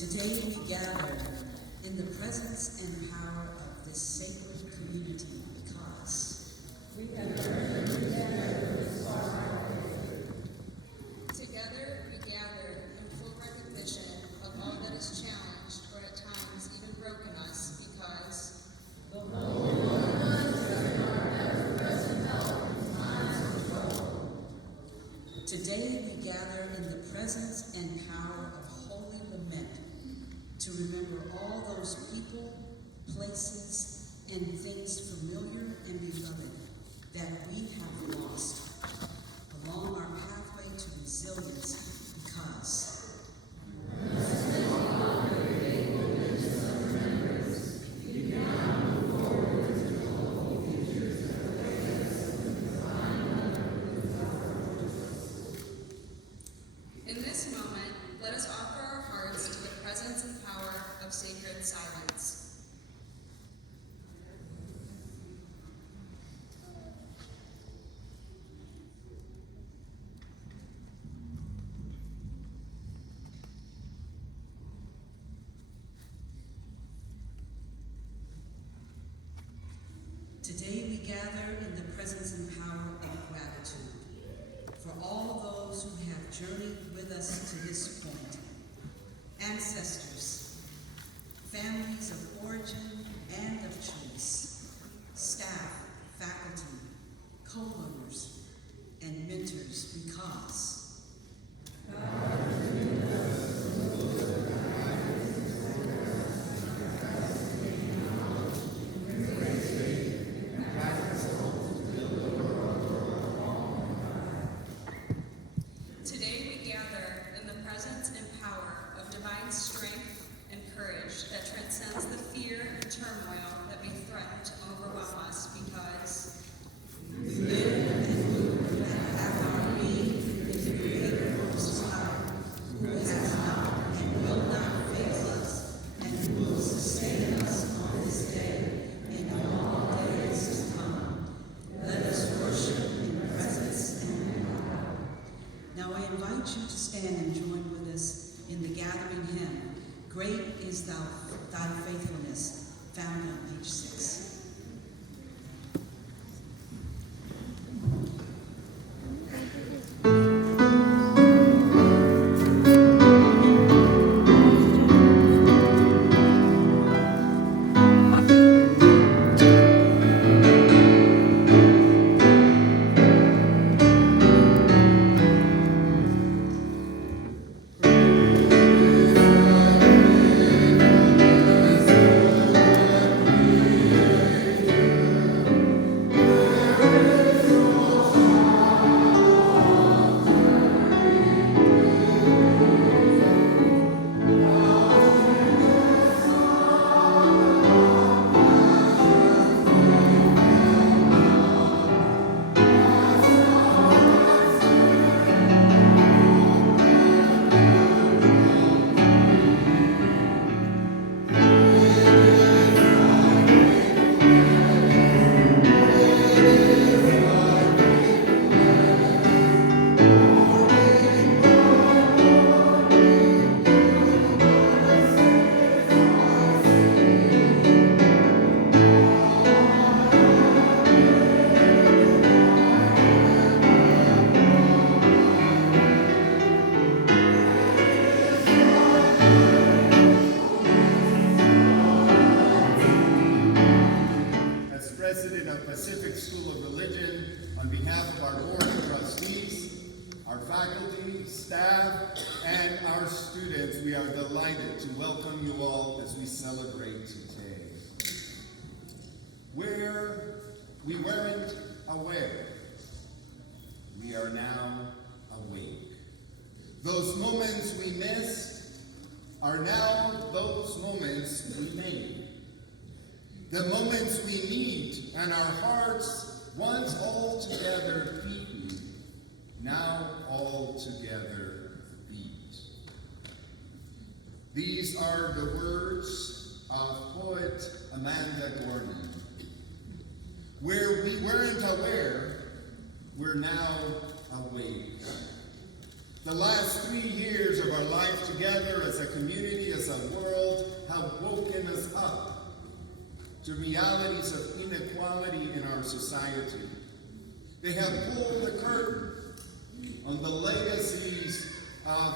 Today we gather in the presence and power of this sacred community because we have learned together this far. Together we gather in full recognition of all that is challenged or at times even broken us because the Holy One is our ever-present help in times of trouble. Today we gather in the presence and power of holy lament to remember all those people, places, and things familiar and beloved that we have lost along our pathway to resilience because in this moment, let us offer our hearts to the presence and power of sacred silence. today we gather in the presence and power of gratitude for all those who have journeyed with us to this point. Ancestors, families of origin and of choice, staff, faculty, co-learners, and mentors because Today we gather in the presence and power of divine strength and courage that transcends the fear and turmoil that may threaten to overwhelm us because we live and move and have our being in the Creator Most High, who has not and will not fail us, and who will sustain us on this day and on all days to come. Let us worship in presence and power. Now I invite you to stand and join with us in the gathering hymn, Great is Thy Faithfulness, found on page 6. We are delighted to welcome you all as we celebrate today. Where we weren't aware, we are now awake. Those moments we missed are now those moments we made. The moments we meet and our hearts, once all together beaten, now all together. These are the words of poet Amanda Gorman. Where we weren't aware, we're now awake. The last 3 years of our life together as a community, as a world, have woken us up to realities of inequality in our society. They have pulled the curtain on the legacies of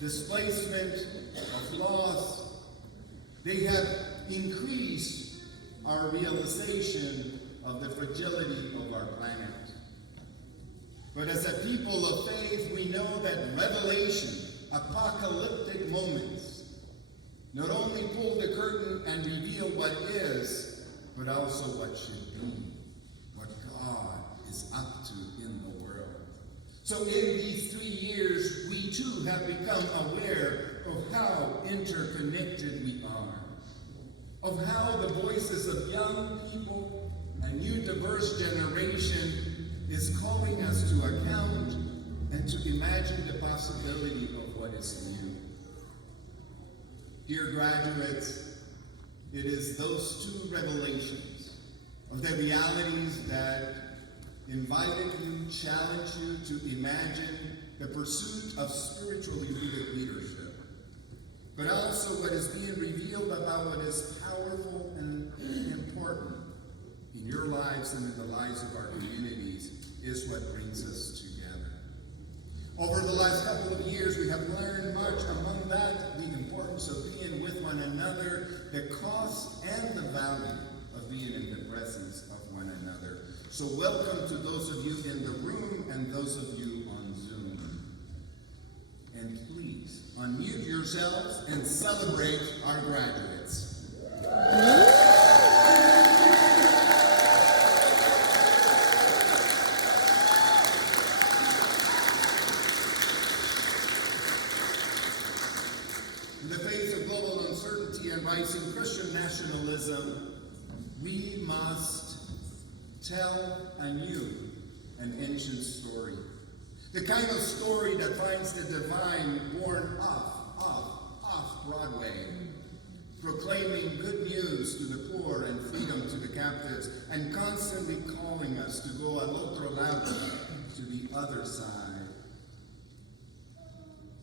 displacement, of loss. They have increased our realization of the fragility of our planet. But as a people of faith, we know that revelation, apocalyptic moments, not only pull the curtain and reveal what is, but also what should be, what God is up to in the world. So in these 3 years, we too have become aware of how interconnected we are, of how the voices of young people and new diverse generation is calling us to account and to imagine the possibility of what is new. Dear graduates, it is those two revelations of the realities that invited you, challenged you to imagine the pursuit of spiritually rooted leadership, but also what is being revealed about what is powerful and important in your lives and in the lives of our communities is what brings us together. Over the last couple of years, we have learned much. Among that, the importance of being with one another, the cost and the value of being in the presence of one another. So welcome to those of you in the room and those of you on Zoom. And please, unmute yourselves and celebrate our graduates. In the face of global uncertainty and rising Christian nationalism, we must tell anew an ancient story. The kind of story that finds the divine born off Broadway, proclaiming good news to the poor and freedom to the captives, and constantly calling us to go al otro lado, to the other side.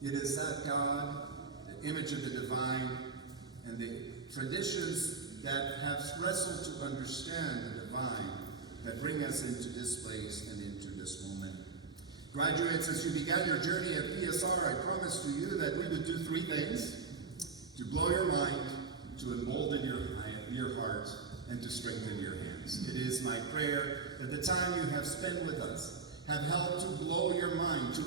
It is that God, the image of the divine, and the traditions that have wrestled to understand the divine that bring us into this place and into this moment. Graduates, as you began your journey at PSR, I promised to you that we would do 3 things: to blow your mind, to embolden your heart, and to strengthen your hands. It is my prayer that the time you have spent with us have helped to blow your mind, to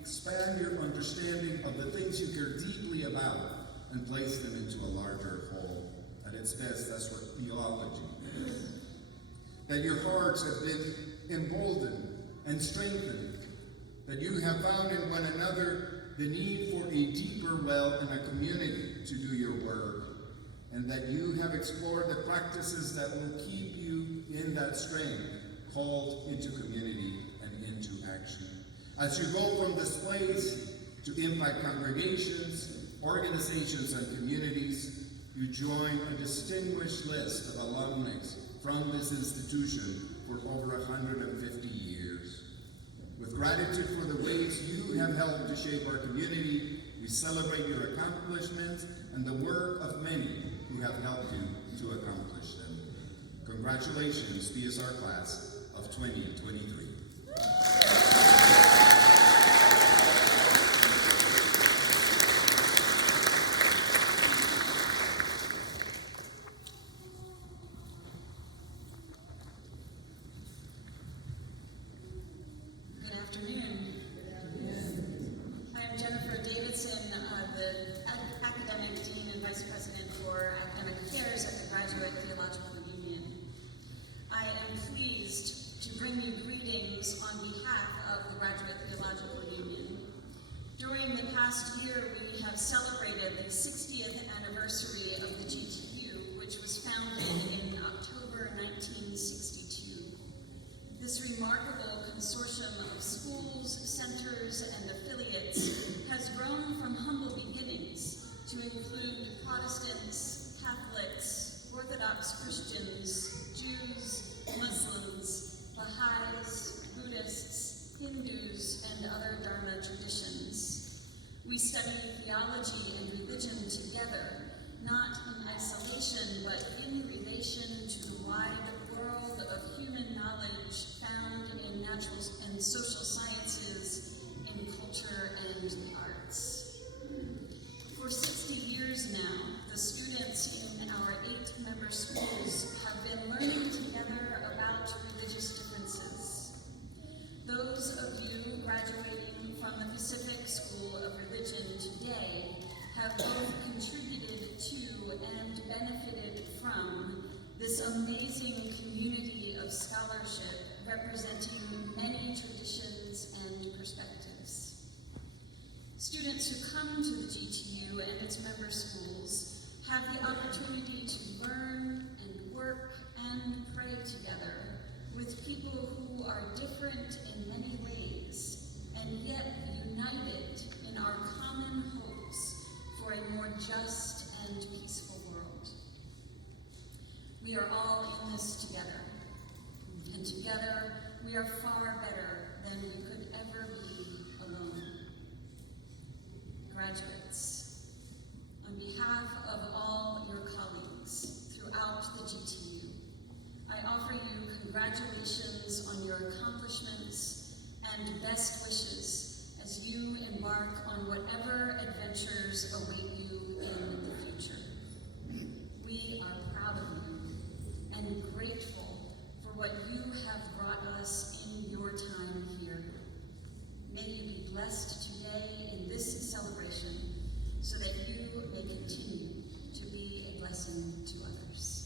expand your understanding of the things you care deeply about, and place them into a larger whole. At its best, that's what theology is. That your hearts have been emboldened and strengthened, that you have found in one another the need for a deeper well in a community to do your work, and that you have explored the practices that will keep you in that strength, called into community and into action. As you go from this place to impact congregations, organizations, and communities, you join a distinguished list of alumni from this institution for over 150 years. With gratitude for the ways you have helped to shape our community, we celebrate your accomplishments and the work of many who have helped you to accomplish them. Congratulations, PSR class of 2023. Celebrated the 60th anniversary of the GTU, which was founded in October 1962. This remarkable consortium of schools, centers, and affiliates has grown from humble beginnings to include Protestants, Catholics, Orthodox Christians, Jews, Muslims, Baha'is, Buddhists, Hindus, and other Dharma traditions. We study theology and religion together, not in isolation, but in relation to the wide world of human knowledge found in natural and social sciences, in culture and the arts. For 60 years now, the students in our 8 member schools have been learning together about religious differences. Those of you graduating from the Pacific School of Religion today have both contributed to and benefited from this amazing community of scholarship representing many traditions and perspectives. Students who come to the GTU and its member schools have the opportunity to learn and work and pray together with people who are different in many ways and yet united in our common hopes for a more just and peaceful world. We are all in this together, and together we are far better than we could ever be alone. Graduates, on behalf of all your colleagues throughout the GTU, I offer you congratulations on your accomplishments and best wishes as you embark on whatever adventures await you in the future. We are proud of you and grateful for what you have brought us in your time here. May you be blessed today in this celebration so that you may continue to be a blessing to others.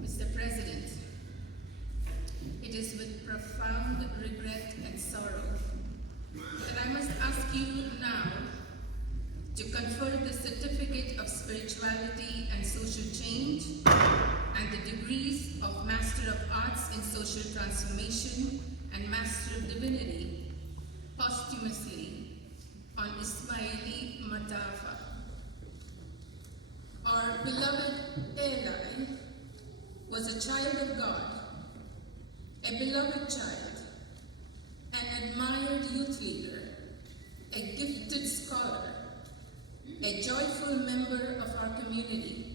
Mr. President, it is with profound regret and sorrow that I must ask you now to confer the Certificate of Spirituality and Social Change and the degrees of Master of Arts in Social Transformation and Master of Divinity posthumously on Isamaeli Mataafa. Our beloved Eli was a child of God, a beloved child, an admired youth leader, a gifted scholar, a joyful member of our community,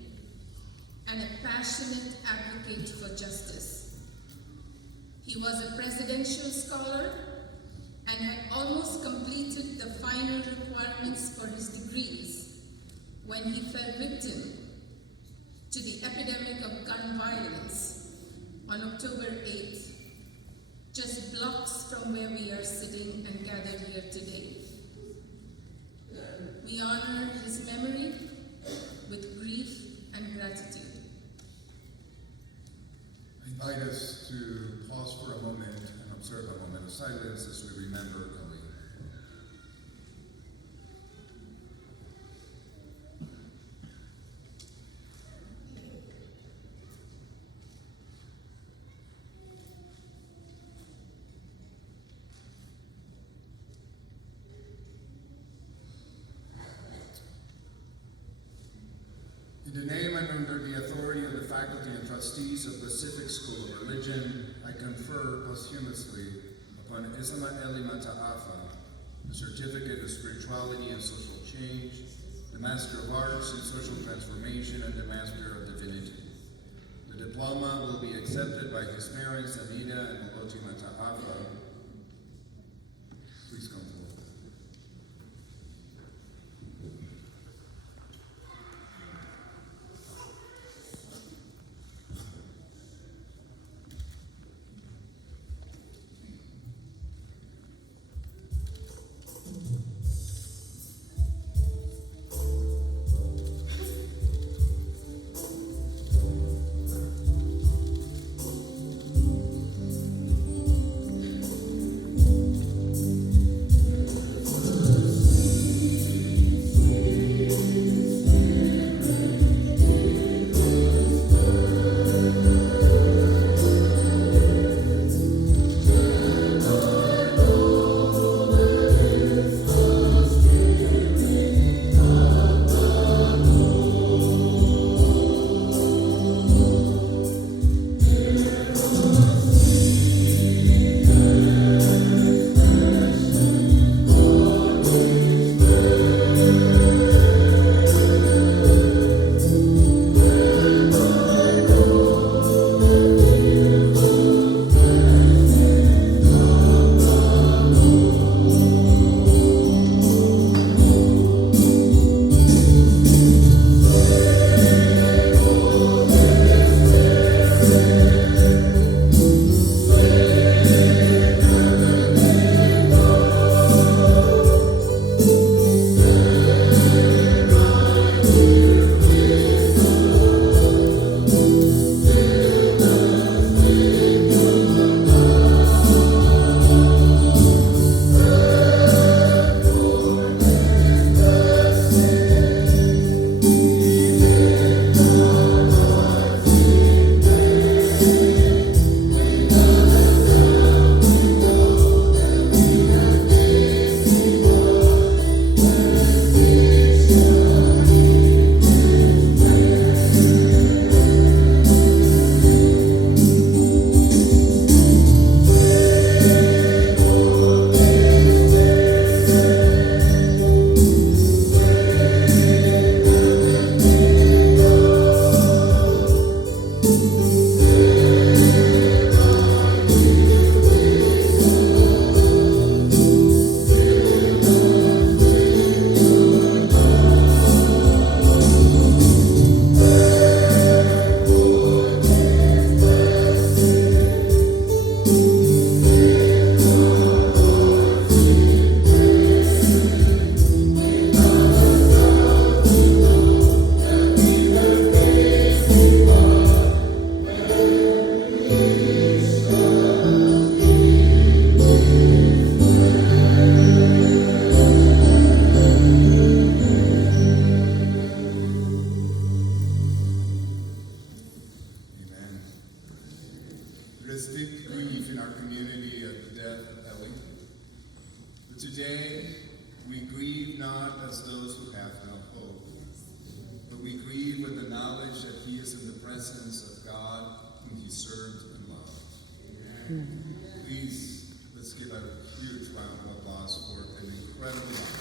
and a passionate advocate for justice. He was a presidential scholar and had almost completed the final requirements for his degrees when he fell victim to the epidemic of gun violence on October 8th, just blocks from where we are sitting and gathered here today. We honor his memory with grief and gratitude. I invite us to pause for a moment and observe a moment of silence as we remember Eli. In the name and under the authority of the faculty and trustees of Pacific School of Religion, I confer posthumously upon Isamaeli Mataafa the Certificate of Spirituality and Social Change, the Master of Arts in Social Transformation, and the Master of Divinity. The diploma will be accepted by his parents, Anita and Oti Mataafa. Please come forward. say, we grieve not as those who have no hope, but we grieve with the knowledge that he is in the presence of God, whom he served and loved. Please, let's give a huge round of applause for an incredible life.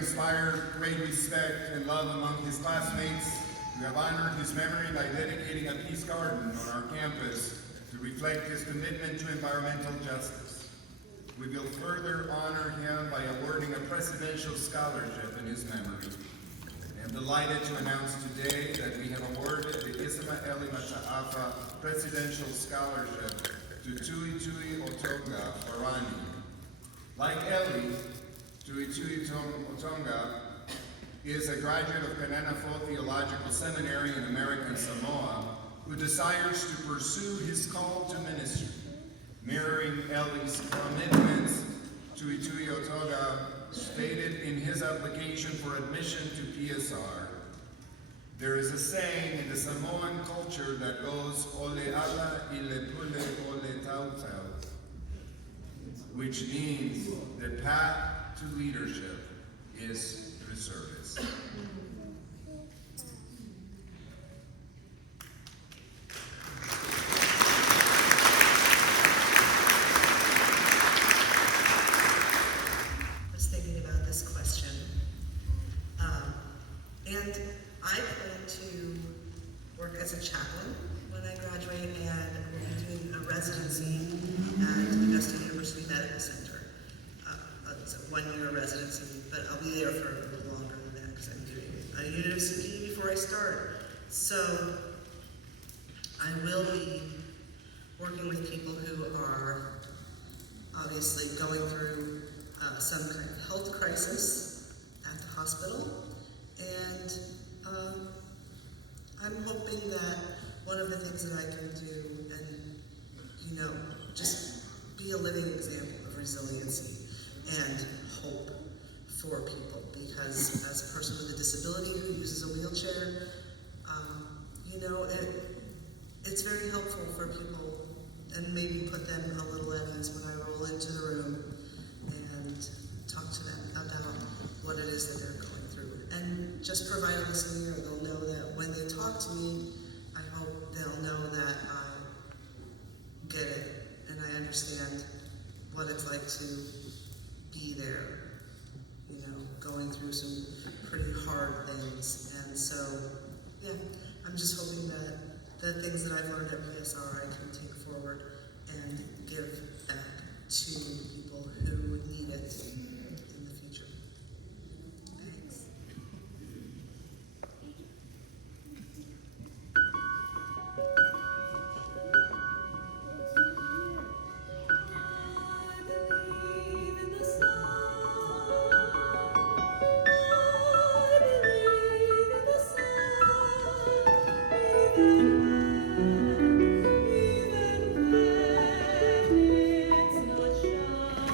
Inspired great respect and love among his classmates. We have honored his memory by dedicating a peace garden on our campus to reflect his commitment to environmental justice. We will further honor him by awarding a presidential scholarship in his memory. I am delighted to announce today that we have awarded the Isamaeli Mataafa Presidential Scholarship to Tui Tui Otonga Farani. Like Eli, Tui Tui Otonga is a graduate of Kananafo Theological Seminary in American Samoa who desires to pursue his call to ministry. Mirroring Eli's commitments, Tui Tui Otonga stated in his application for admission to PSR, there is a saying in the Samoan culture that goes, Ole ala I le pule ole tau tau, which means the path to leadership is through service. I was thinking about this question, and I plan to work as a chaplain when I graduate, and will be doing a residency at Augusta University Medical Center. It's a one-year residency, but I'll be there for a little longer than that because I'm doing a university before I start. So I will be working with people who are obviously going through some kind of health crisis at the hospital, and I'm hoping that one of the things that I can do and, just be a living example of resiliency and hope for people, because as a person with a disability who uses a wheelchair, it's very helpful for people and maybe put them a little at ease when I roll into the room and talk to them about what it is that they're going through. And just provide a listening ear. They'll know that when they talk to me, I hope they'll know that I get it and I understand what it's like to be there, going through some pretty hard things. And so, yeah, I'm just hoping that the things that I've learned at PSR I can take forward and give back to people who need it in the future. Thanks. It's not shine.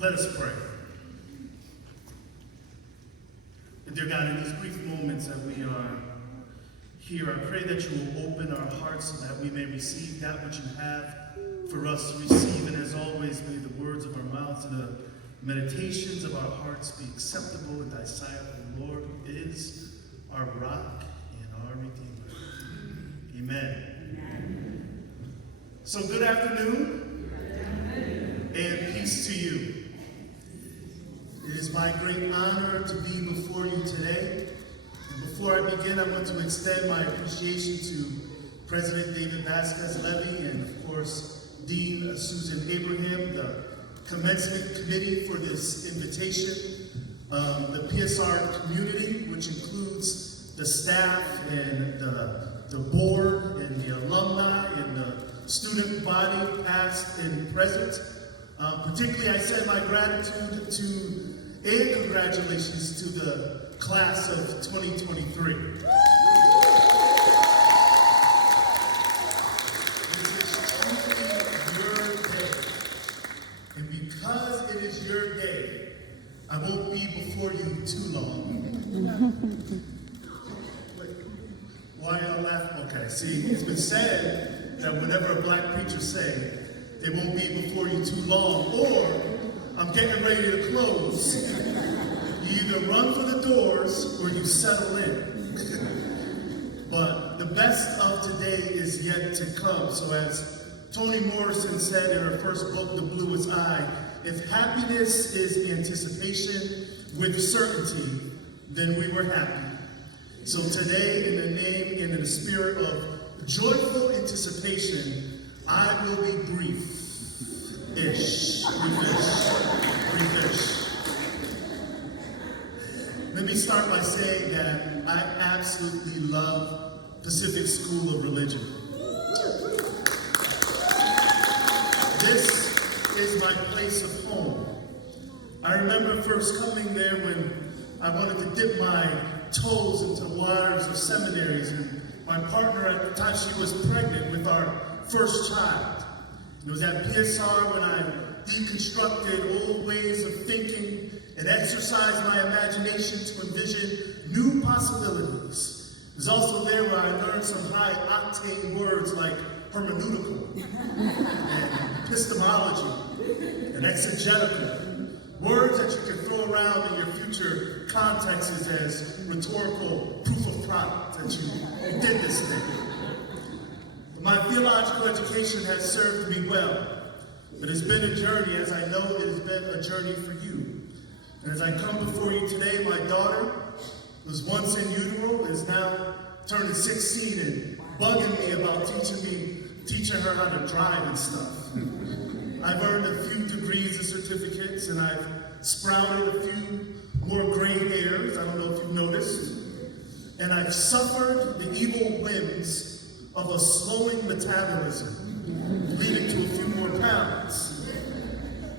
Let us pray. Dear God, in these brief moments that we are here, I pray that you will open our hearts so that we may receive that which you have for us to receive. And as always, may the words of our mouths and the meditations of our hearts be acceptable in thy sight, O Lord, who is our rock and our Redeemer. Amen. So good afternoon and peace to you. It is my great honor to be before you today. And before I begin, I want to extend my appreciation to President David Vasquez-Levy and, of course, Dean Susan Abraham, the commencement committee for this invitation, the PSR community, which includes the staff and the board and the alumni and the student body, past and present. Particularly, I send my gratitude to and congratulations to the class of 2023. This is truly your day. And because it is your day, I won't be before you too long. Wait, why y'all laugh? Okay, see, it's been said that whenever a black preacher say, they won't be before you too long, or I'm getting ready to close, you either run for the doors or you settle in. But the best of today is yet to come. So as Toni Morrison said in her first book, The Bluest Eye, if happiness is anticipation with certainty, then we were happy. So today, in the name and in the spirit of joyful anticipation, I will be brief-ish. Brief-ish. Let me start by saying that I absolutely love Pacific School of Religion. This is my place of home. I remember first coming there when I wanted to dip my toes into the waters of seminaries, and my partner at the time, she was pregnant with our first child. It was at PSR when I deconstructed old ways of thinking and exercised my imagination to envision new possibilities. It was also there where I learned some high-octane words like hermeneutical and epistemology and exegetical. Words that you can throw around in your future contexts as rhetorical proof of product that you did this thing. My theological education has served me well, but it's been a journey, as I know it has been a journey for you. And as I come before you today, my daughter was once in utero, is now turning 16 and bugging me about teaching her how to drive and stuff. I've earned a few degrees and certificates, and I've sprouted a few more gray hairs, I don't know if you've noticed, and I've suffered the evil whims of a slowing metabolism, leading to a few more pounds.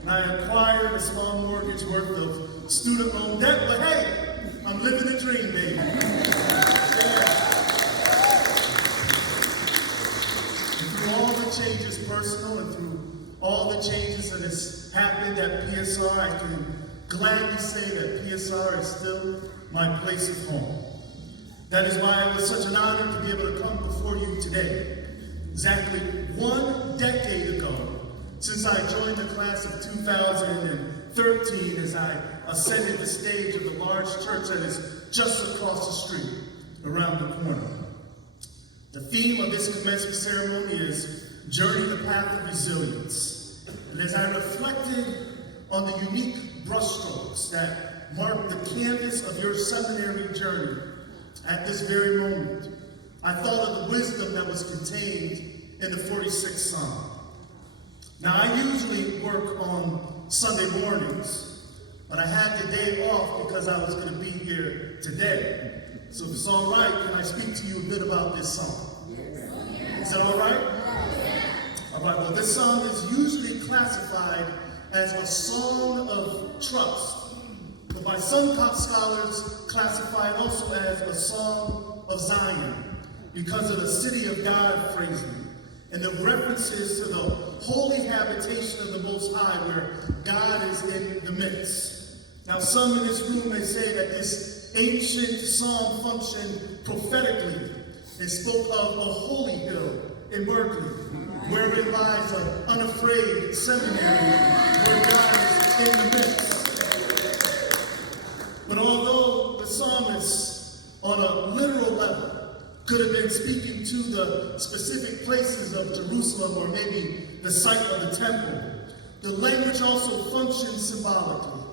And I acquired a small mortgage worth of student loan debt, but hey, I'm living the dream, baby. Yeah. And through all the changes personal and through all the changes that has happened at PSR, I can gladly say that PSR is still my place of home. That is why it was such an honor to be able to come before you today. Exactly 1 decade ago, since I joined the class of 2013 as I ascended the stage of the large church that is just across the street, around the corner. The theme of this commencement ceremony is Journey the Path of Resilience. And as I reflected on the unique brushstrokes that mark the canvas of your seminary journey, at this very moment, I thought of the wisdom that was contained in the 46th Psalm. Now, I usually work on Sunday mornings, but I had the day off because I was going to be here today. So if it's all right, can I speak to you a bit about this song? Is that all right? All right, well, this song is usually classified as a song of trust, but by some scholars classify it also as a song of Zion because of the city of God phrasing and the references to the holy habitation of the Most High where God is in the midst. Now, some in this room may say that this ancient psalm functioned prophetically and spoke of a holy hill in Berkeley, wherein lies an unafraid seminary where God is in the midst. But although the psalmist, on a literal level, could have been speaking to the specific places of Jerusalem or maybe the site of the temple, the language also functions symbolically.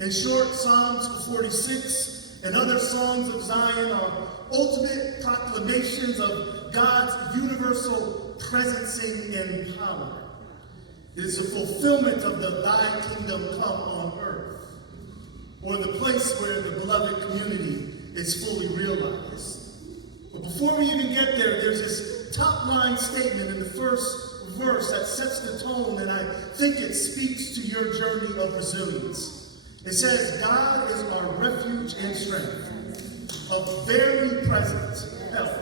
In short, Psalms 46 and other songs of Zion are ultimate proclamations of God's universal presencing and power. It is a fulfillment of the thy kingdom come on earth, or the place where the beloved community is fully realized. But before we even get there, there's this top line statement in the first verse that sets the tone, and I think it speaks to your journey of resilience. It says, God is our refuge and strength, a very present help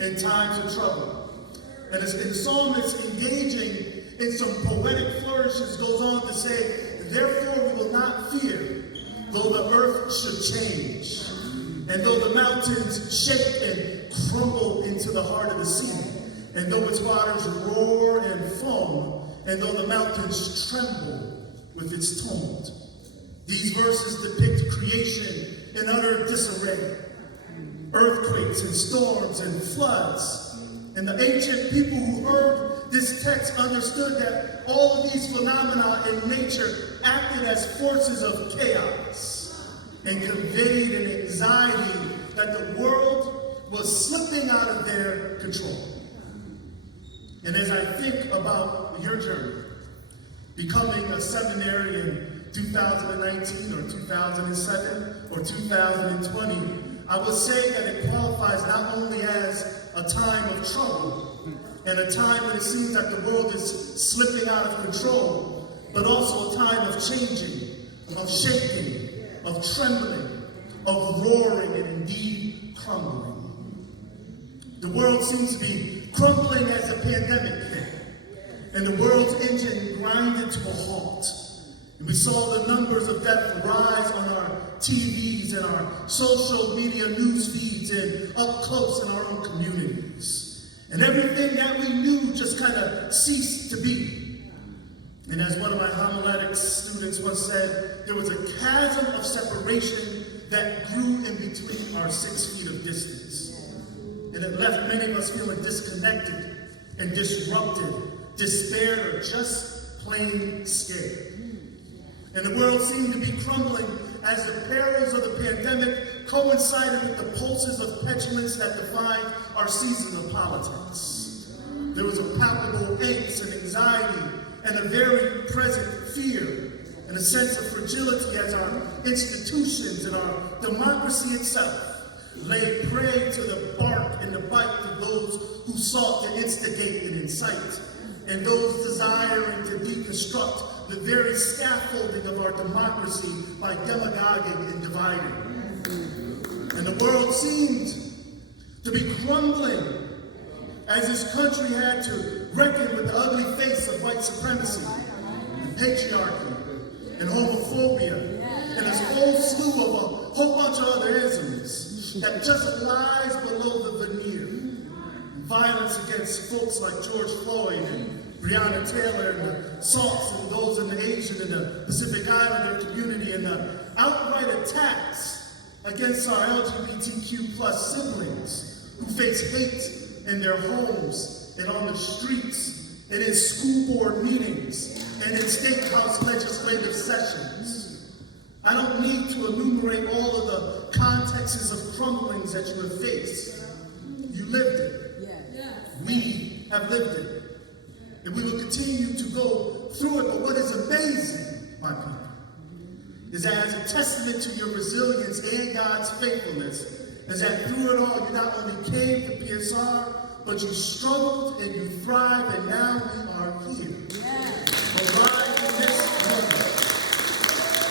in times of trouble. And as the psalmist engaging in some poetic flourishes goes on to say, therefore we will not fear, though the earth should change, and though the mountains shake and crumble into the heart of the sea, and though its waters roar and foam, and though the mountains tremble with its tumult. These verses depict creation in utter disarray, earthquakes and storms and floods. And the ancient people who heard this text understood that all of these phenomena in nature acted as forces of chaos and conveyed an anxiety that the world was slipping out of their control. And as I think about your journey, becoming a seminarian 2019 or 2007 or 2020, I would say that it qualifies not only as a time of trouble and a time when it seems like the world is slipping out of control, but also a time of changing, of shaking, of trembling, of roaring, and indeed crumbling. The world seems to be crumbling as the pandemic hit, and the world's engine grinded to a halt. And we saw the numbers of death rise on our TVs and our social media news feeds and up close in our own communities. And everything that we knew just kind of ceased to be. And as one of my homiletics students once said, there was a chasm of separation that grew in between our 6 feet of distance. And it left many of us feeling disconnected and disrupted, despaired, or just plain scared. And the world seemed to be crumbling as the perils of the pandemic coincided with the pulses of petulance that defined our season of politics. There was a palpable angst and anxiety and a very present fear and a sense of fragility as our institutions and our democracy itself lay prey to the bark and the bite of those who sought to instigate and incite, and those desiring to deconstruct the very scaffolding of our democracy by demagoguing and dividing. And the world seemed to be crumbling as this country had to reckon with the ugly face of white supremacy, and patriarchy, and homophobia, and this whole slew of a whole bunch of other isms that just lies below the veneer. Violence against folks like George Floyd and Breonna Taylor and the Salts and those in the Asian and the Pacific Islander community, and the outright attacks against our LGBTQ plus siblings who face hate in their homes and on the streets and in school board meetings and in state house legislative sessions. I don't need to enumerate all of the contexts of crumblings that you have faced. You lived it. And we will continue to go through it. But what is amazing, my people, is that as a testament to your resilience and God's faithfulness, is that through it all, you not only came to PSR, but you struggled and you thrived, and now we are here. Alive in this moment.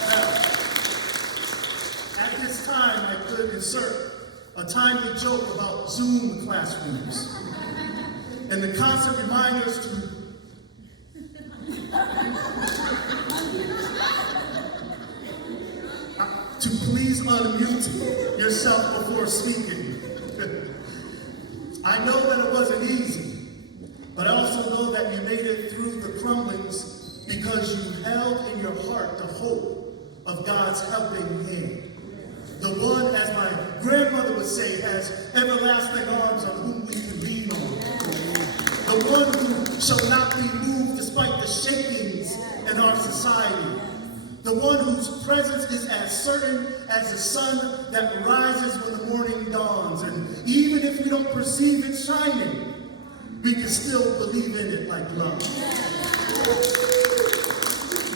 Now, at this time, I could insert a timely joke about Zoom classrooms and the constant reminders to please unmute yourself before speaking. I know that it wasn't easy, but I also know that you made it through the crumblings because you held in your heart the hope of God's helping hand. The one, as my grandmother would say, has everlasting arms on whom we can lean on. The one who shall not be moved despite the shakings in our society. The one whose presence is as certain as the sun that rises when the morning dawns. And even if we don't perceive it shining, we can still believe in it like love.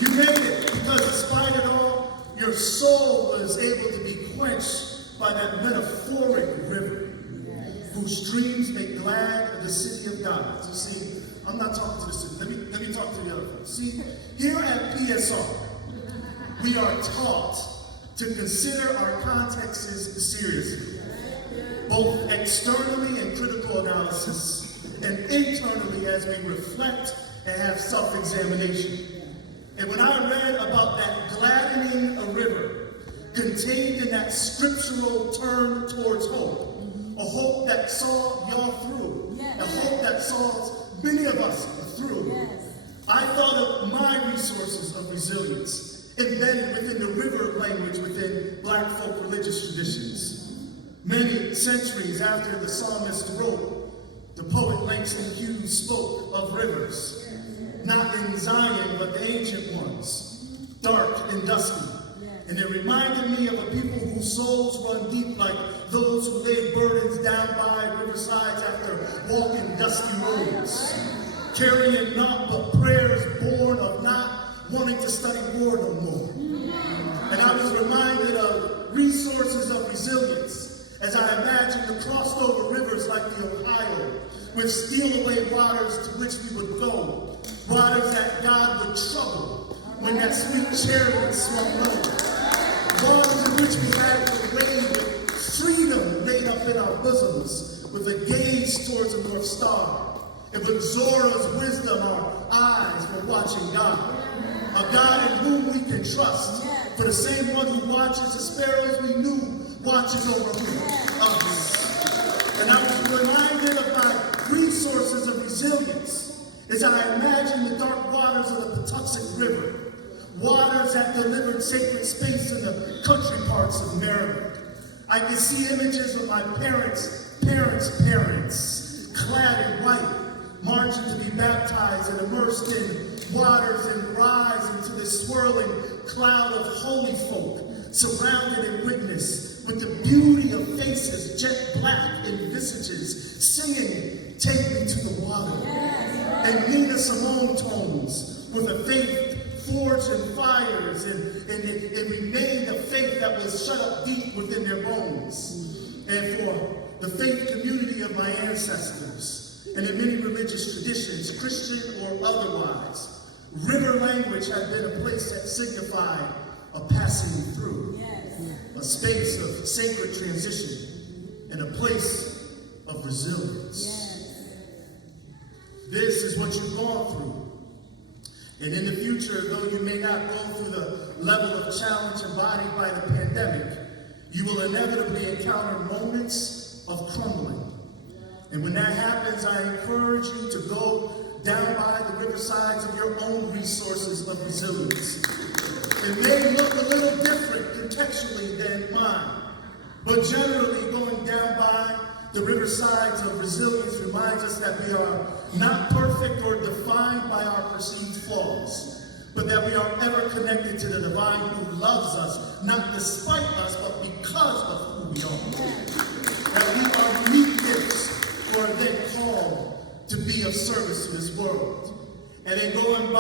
You made it because despite it all, your soul was able to be quenched by that metaphoric river, whose streams make glad the city of God. So see, I'm not talking to the city. Let me talk to the other folks. See, here at PSR, we are taught to consider our contexts seriously, both externally in critical analysis and internally as we reflect and have self-examination. And when I read about that gladdening a river contained in that scriptural term towards hope, a hope that saw y'all through, a hope that saw many of us through, I thought of my resources of resilience embedded within the river language within Black folk religious traditions. Many centuries after the psalmist wrote, the poet Langston Hughes spoke of rivers, not in Zion, but the ancient ones, dark and dusky. And it reminded me of a people whose souls run deep like those who laid burdens down by riversides after walking dusty roads, carrying naught but prayers born of not wanting to study war no more. And I was reminded of resources of resilience as I imagined the crossed over rivers like the Ohio, with steal away waters to which we would go, waters that God would trouble when that sweet chariot swung low, waters in which we had to wade with freedom laid up in our bosoms, with a gaze towards the North Star, and with Zora's wisdom our eyes were watching God. A God in whom we can trust, for the same one who watches the sparrows we knew watches over us. And I was reminded of my resources of resilience as I imagined the dark waters of the Patuxent River, waters that delivered sacred space in the country parts of Maryland. I could see images of my parents' clad in white, marching to be baptized and immersed in waters and rise into this swirling cloud of holy folk, surrounded in witness with the beauty of faces, jet black in visages, singing, "Take me to the water." And Nina Simone tones with a faith forged in fires, and it remained a faith that was shut up deep within their bones. And for the faith community of my ancestors, and in many religious traditions, Christian or otherwise, river language had been a place that signified a passing through, a space of sacred transition, and a place of resilience. This is what you've gone through. And in the future, though you may not go through the level of challenge embodied by the pandemic, you will inevitably encounter moments of crumbling. And when that happens, I encourage you to go down by the riversides of your own resources of resilience. It may look a little different contextually than mine, but generally going down by the riversides of resilience reminds us that we are not perfect or defined by our perceived flaws, but that we are ever connected to the divine who loves us, not despite us, but because of who we are. That we are unique gifts, or they called to be of service to this world. And then down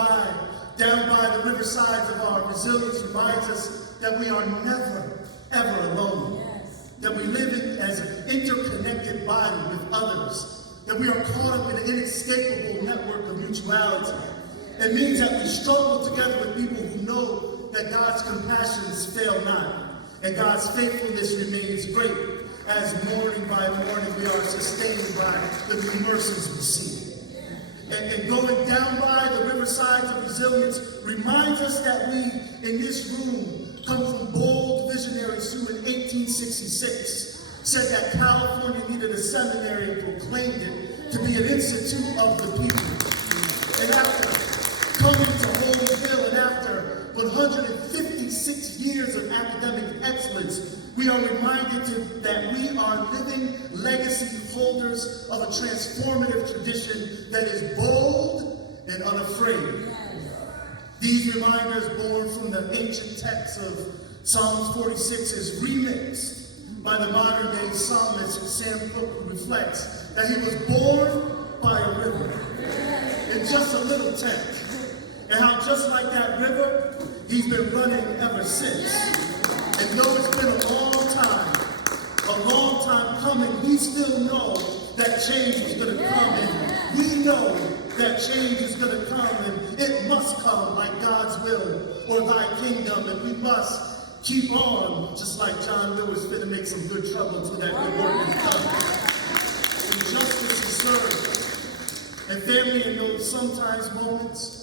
by the riversides of our resilience reminds us that we are never, ever alone. That we live as an interconnected body with others. That we are caught up in an inescapable network of mutuality. It means that we struggle together with people who know that God's compassions fail not, and God's faithfulness remains great, as morning by morning we are sustained by the new mercies we see. And going down by the riversides of resilience reminds us that we, in this room, come from bold visionaries who in 1866 said that California needed a seminary and proclaimed it to be an institute of the people. And after coming to Holy Hill and after 156 years of academic excellence, we are reminded that we are living legacy holders of a transformative tradition that is bold and unafraid. These reminders, born from the ancient text of Psalms 46, is remixed by the modern-day psalmist Sam Cooke, who reflects that he was born by a river in just a little tent, and how just like that river, he's been running ever since. And though it's been a long time coming, we still know that change is going to come, and we know that change is going to come, and it must come like God's will or thy kingdom, and we must keep on, just like John Lewis finna make some good trouble till that good work is done. And justice is served. And family, in those sometimes moments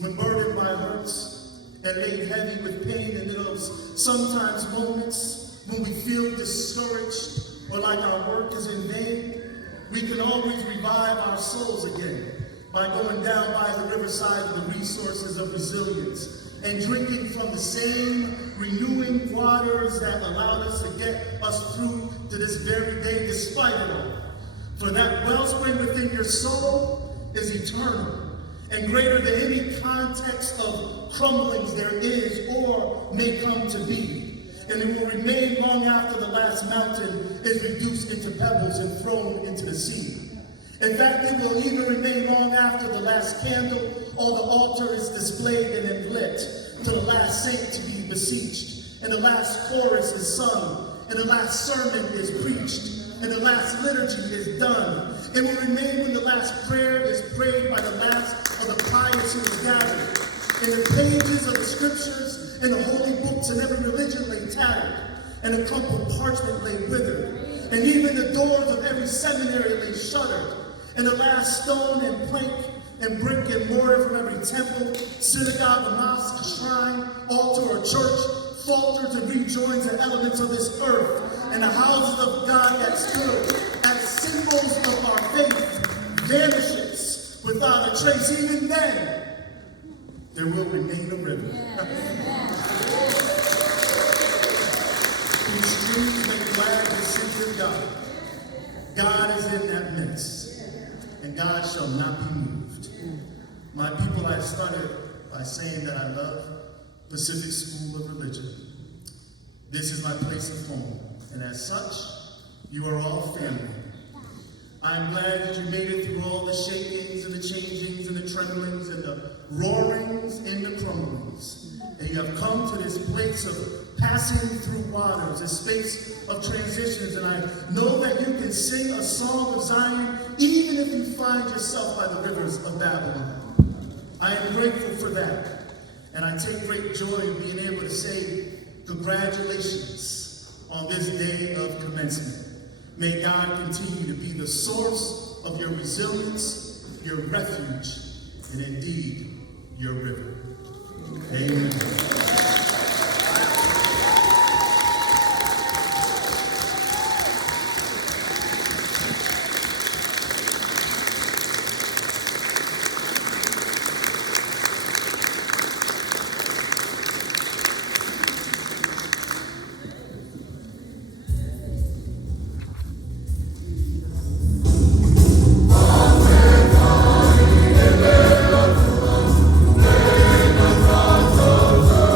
when burdened by hurts and laid heavy with pain, and in those sometimes moments when we feel discouraged or like our work is in vain, we can always revive our souls again by going down by the riverside of the resources of resilience and drinking from the same renewing waters that allowed us to get us through to this very day despite it all. For that wellspring within your soul is eternal and greater than any context of crumblings there is or may come to be. And it will remain long after the last mountain is reduced into pebbles and thrown into the sea. In fact, it will even remain long after the last candle or the altar is displayed and then lit, to the last saint to be beseeched, and the last chorus is sung, and the last sermon is preached, and the last liturgy is done. It will remain when the last prayer is prayed by the last of the pious who is gathered. In the pages of the scriptures, in the holy books, and every religion lay tattered, and a crumpled parchment lay withered, and even the doors of every seminary lay shuttered, and the last stone and plank and brick and mortar from every temple, synagogue, a mosque, a shrine, altar, or church falters and rejoins the elements of this earth, and the houses of God that stood as symbols of our faith vanishes without a trace. Even then, there will remain a river. Whose streams make glad the city of God. God is in that midst, and God shall not be moved. My people, I started by saying that I love Pacific School of Religion. This is my place of home, and as such, you are all family. I'm glad that you made it through all the shakings and the changings and the tremblings and the roarings and the crumblings. And you have come to this place of passing through waters, a space of transitions, and I know that you can sing a song of Zion even if you find yourself by the rivers of Babylon. I am grateful for that, and I take great joy in being able to say congratulations on this day of commencement. May God continue to be the source of your resilience, your refuge, and indeed, your river. Amen. Of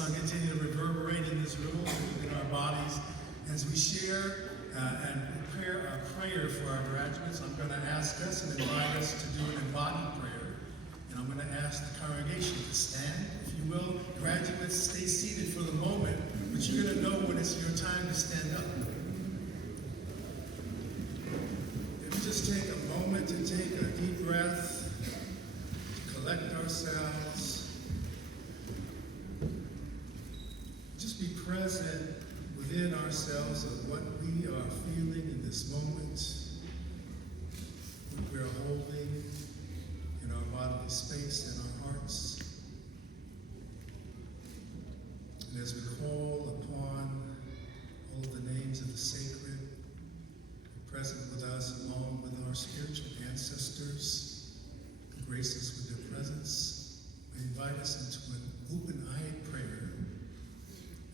song continue to reverberate in this room and in our bodies as we share and prepare our prayer for our graduates. I'm going to ask us and invite us to do an embodied prayer. And I'm going to ask the congregation to stand, if you will. Graduates, stay seated for the moment, but you're going to know when it's your time to stand up. If we just take a moment to take a deep breath, to collect ourselves, just be present within ourselves of what we are feeling in this moment, what we're holding in our bodily space and our hearts. And as we call upon all of the names of the sacred, present with us along with our spiritual ancestors, who grace us with their presence, we invite us into an open-eyed prayer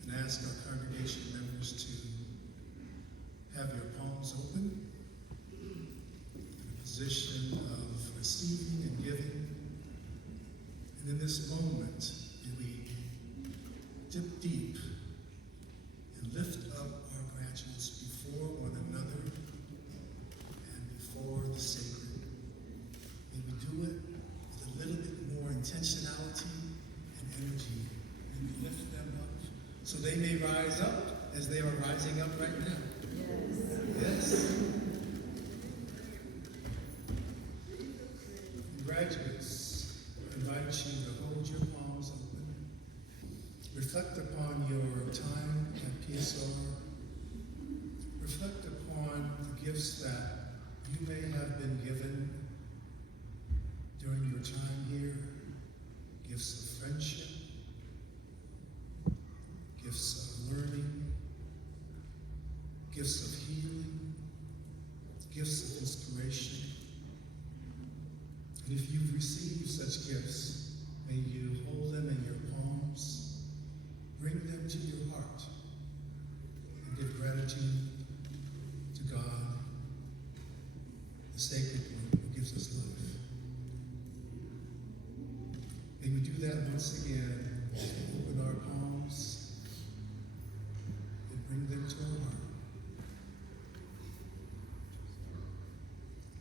and ask our congregation members to have your palms open in a position of receiving and giving. And in this moment, we dip deep and lift up our graduates before one another and before the sacred. May we do it with a little bit more intentionality and energy. May we lift them up so they may rise up as they are rising up right now. Yes. Graduates, I invite you to hold your palms open. Reflect upon your time at PSR. Reflect upon the gifts that you may have been given during your time here. Gifts of friendship, gifts of learning, gifts of healing, gifts of inspiration. And if you've received such gifts, may you hold them in your palms, bring them to your heart, and give gratitude to God, the sacred one who gives us life. May we do that once again, open our palms and bring them to our heart.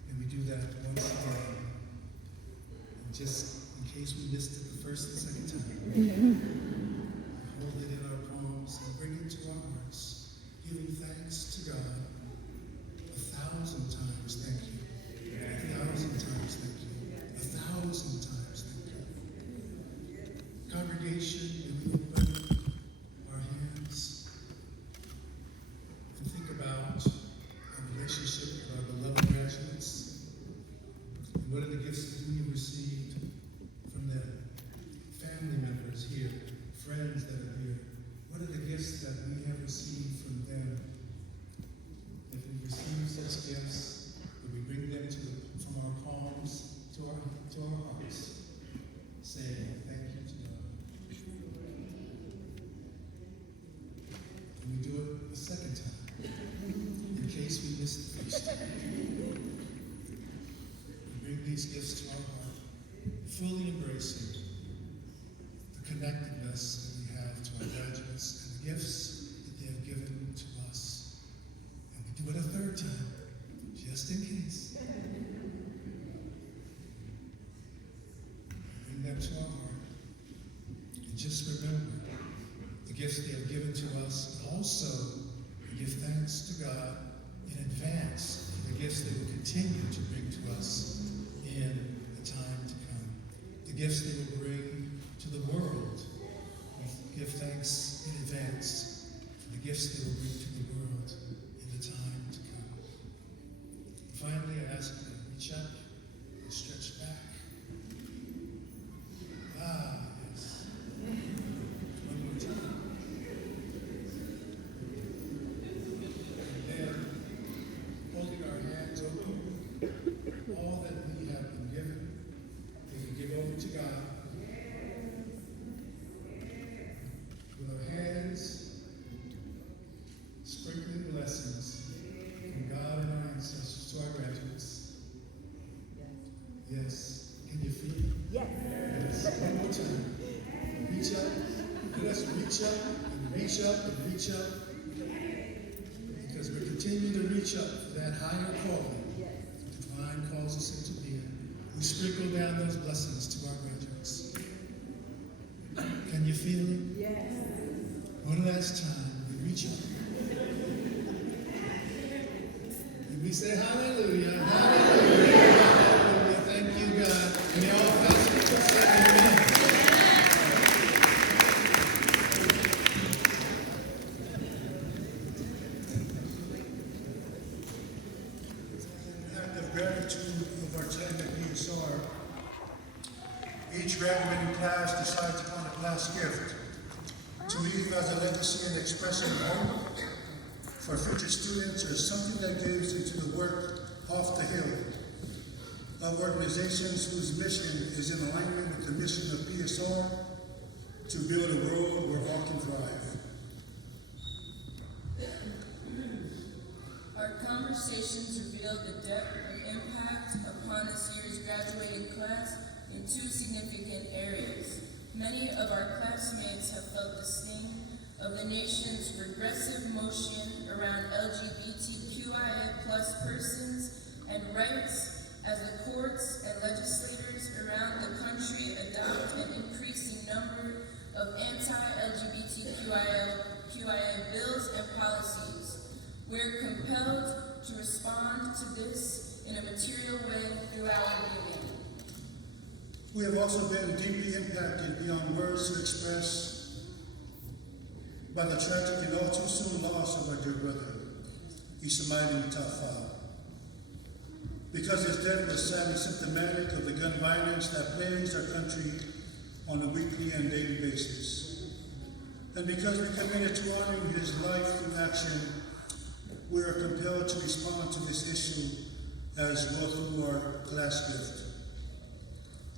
May we do that once again. And just in case we missed it the first and second time, hold it in our palms and bring it to our hearts, giving thanks to God 1,000 times thank you. 1,000 times thank you. 1,000 times thank you. Congregation, may we open our hands and think about our relationship with our beloved graduates. And what are the gifts that we have received from them? Family members here, friends that are here. What are the gifts that we have received from them? If we receive such gifts, would we bring them from our palms to our hearts, saying thank you to God. And we do it a second time, in case we missed the first time. We bring these gifts to our heart, fully embracing the connectedness that we have to our graduates and the gifts that they have given to us. And we do it a third time, just in case. Bring them to our heart. And just remember the gifts they have given to us, but also we give thanks to God in advance for the gifts they will continue to bring to us in the time to come. The gifts they will bring to the world. We give thanks in advance for the gifts they will bring to the world in the time to come. Finally, I ask you to reach up and stretch back. Yes. One more time. And then, holding our hands open, all that we have been given, we can give over to God. With our hands let us reach up and reach up and reach up, because we're continuing to reach up for that higher calling the divine calls us into being. We sprinkle down those blessings to our graduates. Can you feel it? Yes. One last time, we reach up. And we say hallelujah, hallelujah, hallelujah. Thank you, God. And they all pass it to say amen. Act of gratitude of our time at PSR, each graduating class decides upon a class gift to leave as a legacy and expression of hope for future students, or something that gives into the work off the hill of organizations whose mission is in alignment with the mission of PSR to build a world where all can thrive. Our conversations revealed the depth of impact upon this year's graduating class in two significant areas. Many of our classmates have felt the sting of the nation's regressive motion around LGBTQIA+ persons and rights, as the courts and legislators around the country adopt an increasing number of anti-LGBTQIA bills and policies. We're compelled to respond to this in a material way through our giving. We have also been deeply impacted beyond words to express by the tragic and all too soon loss of our dear brother, Isamaeli Mataafa. Because his death was sadly symptomatic of the gun violence that plagues our country on a weekly and daily basis. And because we committed to honoring his life through action, we are compelled to respond to this issue as well through our class gift.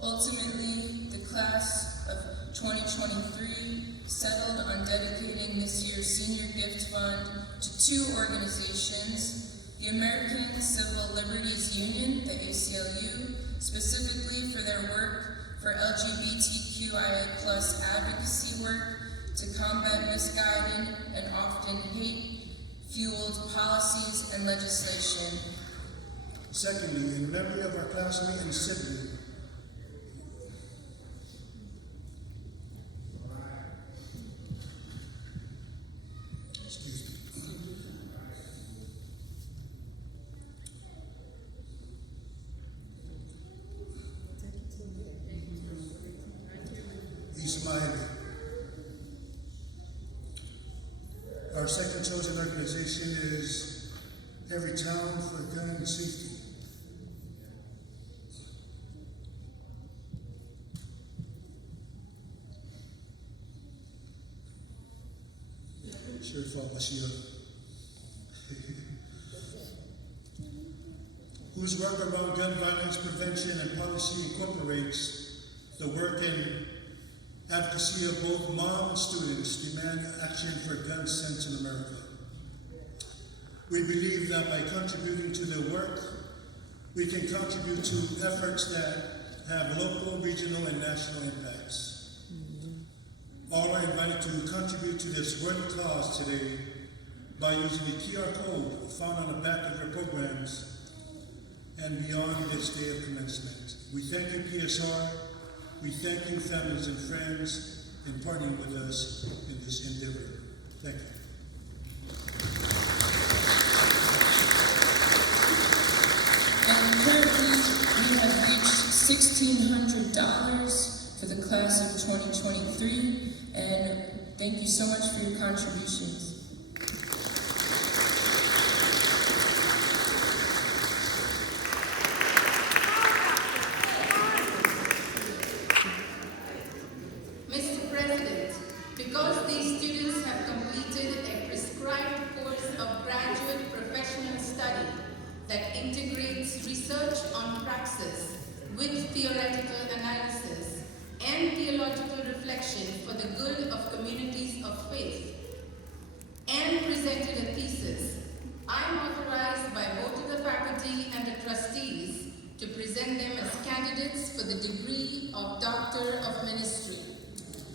Ultimately, the class of 2023 settled on dedicating this year's Senior Gift Fund to two organizations: the American Civil Liberties Union, the ACLU, specifically for their work for LGBTQIA+ advocacy work to combat misguided and often hate-fueled policies and legislation. Secondly, in memory of our classmate and sibling, Isamaeli. Our second chosen organization is Every Town for Gun Safety. Sure thought whose work around gun violence prevention and policy incorporates the work and advocacy of both mom and students demand action for gun sense in America. We believe that by contributing to their work, we can contribute to efforts that have local, regional, and national impacts. All are invited to contribute to this worthy cause today by using the QR code found on the back of your programs and beyond this day of commencement. We thank you, PSR. We thank you, families and friends, in partnering with us in this endeavor. Thank you. And currently, we have reached $1,600 for the class of 2023, and thank you so much for your contributions. Mr. President, because these students have completed a prescribed course of graduate professional study that integrates research on praxis with theoretical analysis and theological reflection for the good of communities of faith, and presented a thesis, I am authorized by both of the faculty and the trustees to present them as candidates for the degree of Doctor of Ministry.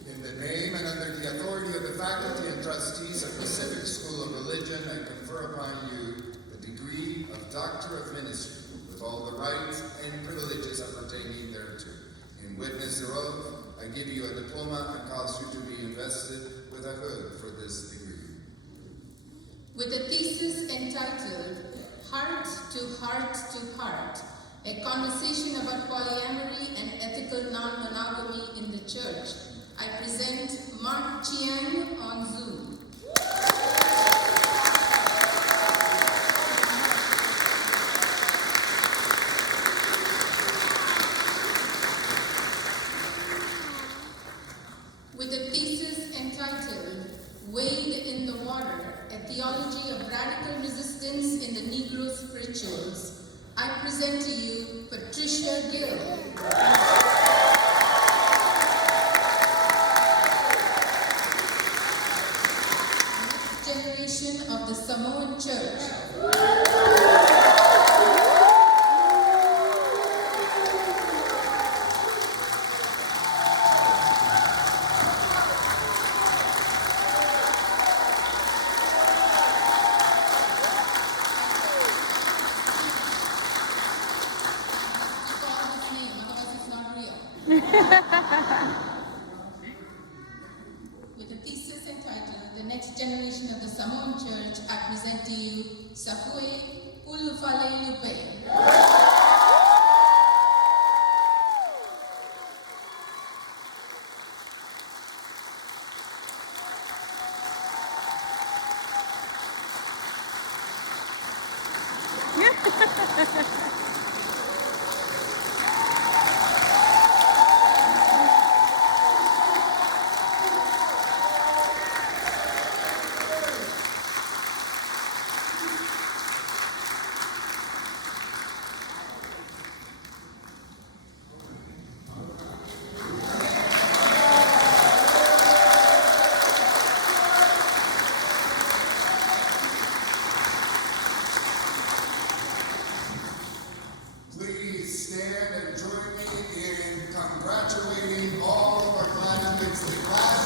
In the name and under the authority faculty and trustees of Pacific School of Religion, I confer upon you the degree of Doctor of Ministry with all the rights and privileges appertaining thereto. In witness thereof, I give you a diploma and cause you to be invested with a hood for this degree. With a thesis entitled Heart to Heart to Heart, a conversation about polyamory and ethical non-monogamy in the church, I present Mark Chiang on Zoom. With a thesis entitled Wade in the Water, a theology of radical resistance in the Negro spirituals, I present to you Patricia Gill. Generation of the Samoan Church. With a thesis entitled The Next Generation of the Samoan Church, I present to you Sahue Ulufale. Please stand and join me in congratulating all of our graduates in class.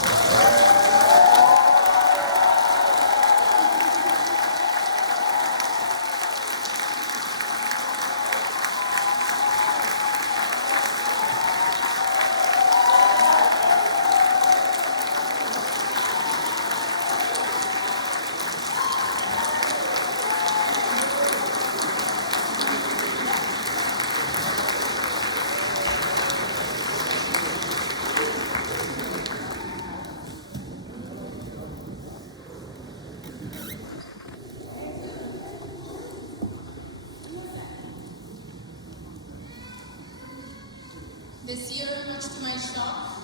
This year, much to my shock,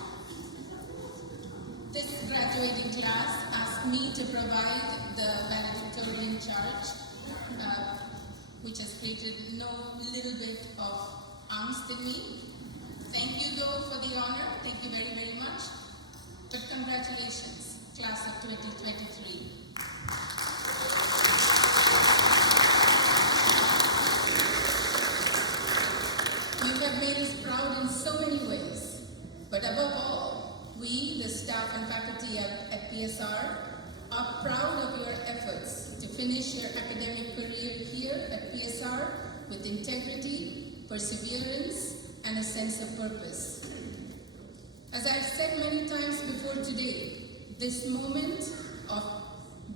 this graduating class asked me to provide the valedictorian charge, which has created no little bit of angst in me. Thank you though for the honor, thank you very, very much. But congratulations, class of 2023. You have made us proud in so many ways, but above all, we, the staff and faculty at PSR, are proud of your efforts to finish your academic career here at PSR with integrity, perseverance, and a sense of purpose. As I've said many times before today, this moment of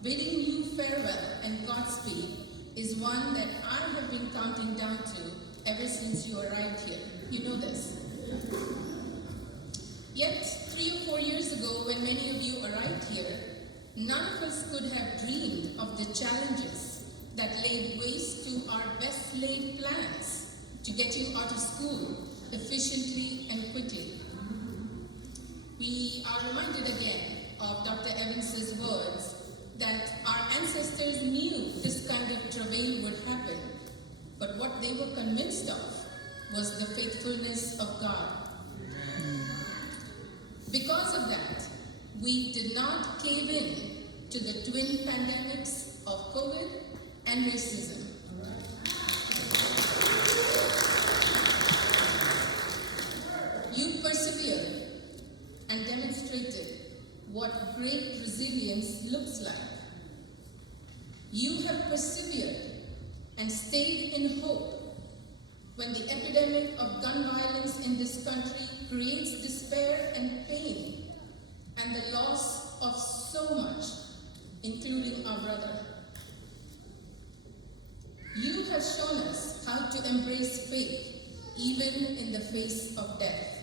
bidding you farewell and Godspeed is one that I have been counting down to ever since you arrived here. You know this. Yet, 3 or 4 years ago, when many of you arrived here, none of us could have dreamed of the challenges that laid waste to our best laid plans to get you out of school efficiently and quickly. We are reminded again of Dr. Evans's words that our ancestors knew this kind of travail would happen, but what they were convinced of was the faithfulness of God. Because of that, we did not cave in to the twin pandemics of COVID and racism. You persevered and demonstrated what great resilience looks like. You have persevered and stayed in hope when the epidemic of gun violence in this country creates despair and pain and the loss of so much, including our brother. You have shown us how to embrace faith even in the face of death.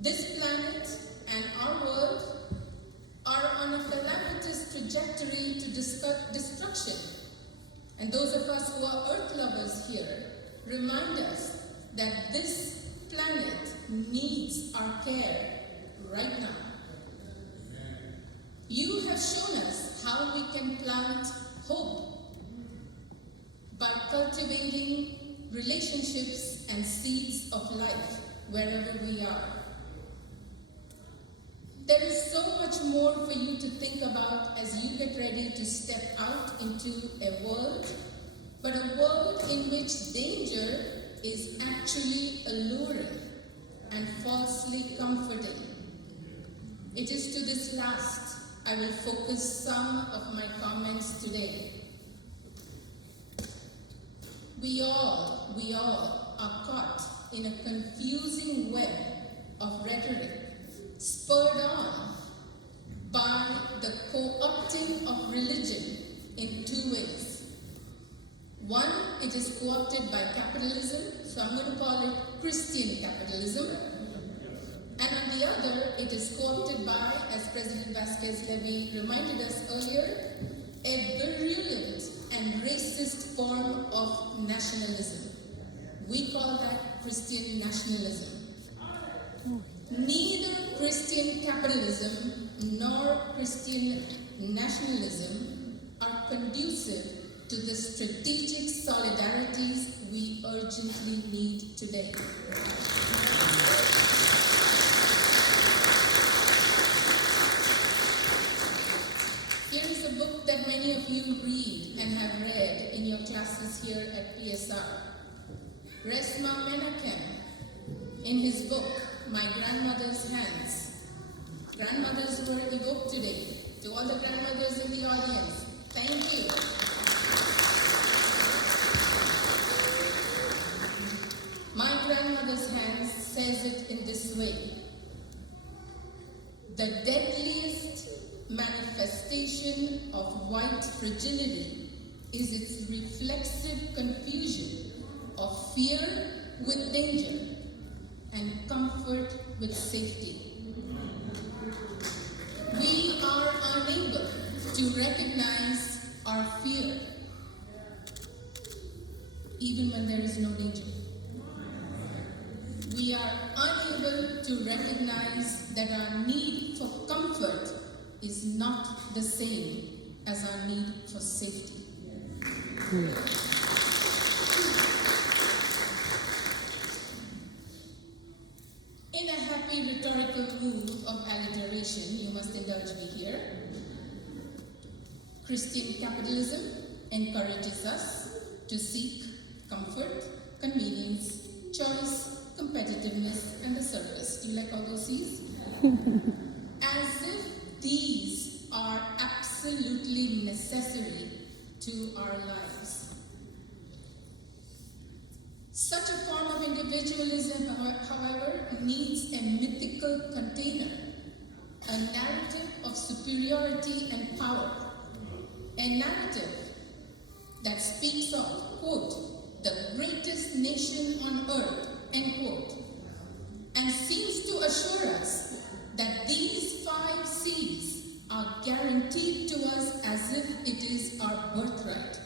This planet and our world are on a calamitous trajectory to destruction. And those of us who are earth lovers here remind us that this planet needs our care right now. You have shown us how we can plant hope by cultivating relationships and seeds of life wherever we are. There is so much more for you to think about as you get ready to step out into a world, but a world in which danger is actually alluring and falsely comforting. It is to this last I will focus some of my comments today. We all are caught in a confusing web of rhetoric spurred on by the co-opting of religion in two ways. One, it is co-opted by capitalism, so I'm going to call it Christian capitalism. And on the other, it is co-opted by, as President Vasquez-Levy reminded us earlier, a virulent and racist form of nationalism. We call that Christian nationalism. Neither Christian capitalism nor Christian nationalism are conducive to the strategic solidarities we urgently need today. Here is a book that many of you read and have read in your classes here at PSR. Resma Menakem, in his book, My Grandmother's Hands. Grandmothers were evoked today. To all the grandmothers in the audience, thank you. My Grandmother's Hands says it in this way: the deadliest manifestation of white fragility is its reflexive confusion of fear with danger and comfort with safety. We are unable to recognize our fear, even when there is no danger. We are unable to recognize that our need for comfort is not the same as our need for safety. In a happy rhetorical move of alliteration, you must indulge me here, Christian capitalism encourages us to seek comfort, convenience, choice, competitiveness, and the circus. Do you like all those C's? As if these are absolutely necessary to our lives. Such a form of individualism, however, needs a mythical container, a narrative of superiority and power, a narrative that speaks of, quote, the greatest nation on earth, end quote, and seems to assure us that these 5 C's are guaranteed to us as if it is our birthright.